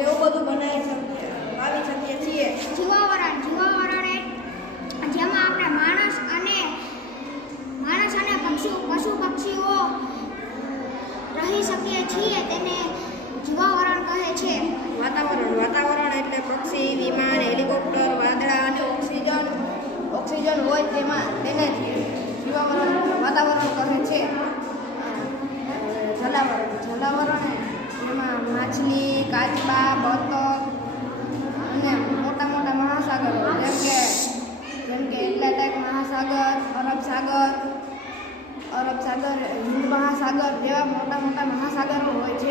તેવું બધું વાવી શકીએ છીએ. જીવાવરણ જેમાં આપણે માણસ અને પશુ પક્ષીઓ રહી શકીએ છીએ તેને જીવાવરણ કહે છે. વાતાવરણ એટલે પક્ષી, વિમાન, હેલિકોપ્ટર, વાદળા અને ઓક્સિજન હોય તેને વાતાવરણ કહે છે. જલાવરણ એમાં માછલી, કાચબા, બતક અને મોટા મહાસાગરો જેમ કે એટલાન્ટિક મહાસાગર, અરબ સાગર, હિન્દ મહાસાગર જેવા મોટા મહાસાગરો હોય છે.